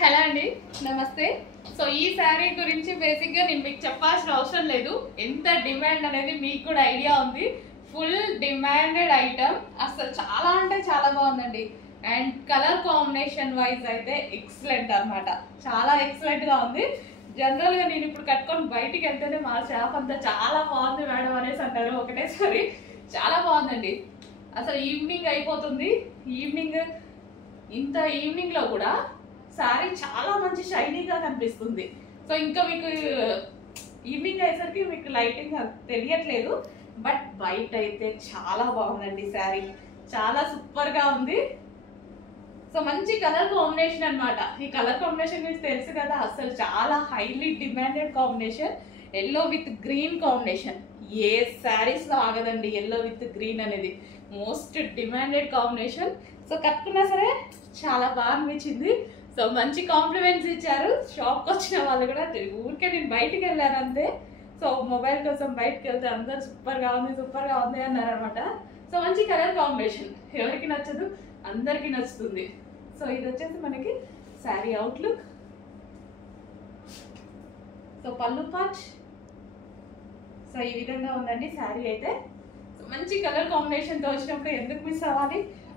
Hello అండి, నమస్తే. So ఈ శారీ గురించి బేసిక్గా నేను మీకు చెప్పాల్సిన అవసరం లేదు. ఎంత డిమాండ్ అనేది మీకు కూడా ఐడియా ఉంది. ఫుల్ డిమాండెడ్ ఐటమ్, అసలు చాలా అంటే చాలా బాగుందండి. అండ్ కలర్ కాంబినేషన్ వైజ్ అయితే ఎక్సలెంట్ అనమాట, చాలా ఎక్సలెంట్గా ఉంది. జనరల్గా నేను ఇప్పుడు కట్టుకొని బయటికి వెళ్తేనే మా షాప్ అంతా చాలా బాగుంది మేడం అనేసి అంటారు ఒకటేసారి. చాలా బాగుందండి. అసలు ఈవినింగ్ అయిపోతుంది, ఈవినింగ్లో కూడా శారీ చాలా మంచి షైనీగా కనిపిస్తుంది. సో ఇంకా మీకు ఈవినింగ్ అయ్యేసరికి మీకు లైటింగ్ తెలియట్లేదు, బట్ బయట అయితే చాలా బాగుందండి. శారీ చాలా సూపర్గా ఉంది. సో మంచి కలర్ కాంబినేషన్ అనమాట. ఈ కలర్ కాంబినేషన్ మీకు తెలుసు కదా, అసలు చాలా highly demanded combination. Yellow with green combination ఏ శారీస్లో ఆగదండి. ఎల్లో విత్ గ్రీన్ అనేది మోస్ట్ డిమాండెడ్ కాంబినేషన్. సో కట్టుకున్నా సరే చాలా బాగా అనిపించింది. సో మంచి కాంప్లిమెంట్స్ ఇచ్చారు షాప్కి వచ్చిన వాళ్ళు కూడా. ఊరికే నేను బయటికి వెళ్ళాను అంతే. సో మొబైల్ కోసం బయటకు వెళ్తే అందరు సూపర్గా ఉంది అన్నారు అనమాట. సో మంచి కలర్ కాంబినేషన్, ఎవరికి నచ్చదు, అందరికీ నచ్చుతుంది. సో ఇది వచ్చేసి మనకి శారీ అవుట్లుక్. సో పళ్ళు పాచ్ సో ఈ విధంగా ఉందండి శారీ అయితే. సో మంచి కలర్ కాంబినేషన్తో వచ్చినప్పుడు ఎందుకు మిస్ అవ్వాలి.